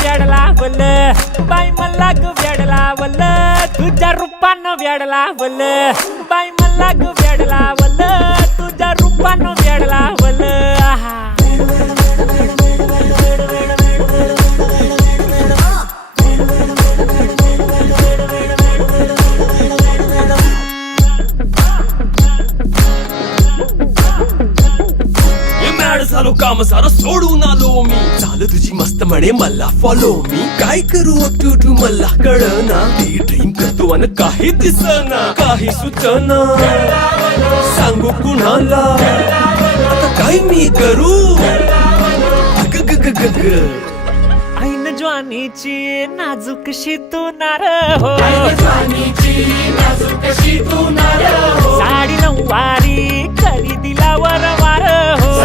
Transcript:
व्याड लावल बाई मला ग व्याड लावल तुझ्या रूपानं व्याड लावल बाई मला ग व्याड लावल तुझ्या रूपानं व्याड लावल झालो काम सारं सोडून आलो मी चाल तुझी मस्त म्हणे मला फॉलो मी काय करू अक्टू मला कळना ती ड्रीम करतो आणि काही दिसना काही सुचना सांगू कुणाला आता काय मी करू ऐन ज्वानीची नाजूकशी तू नार हो साडी नऊवारी खरेदीला वरवार हो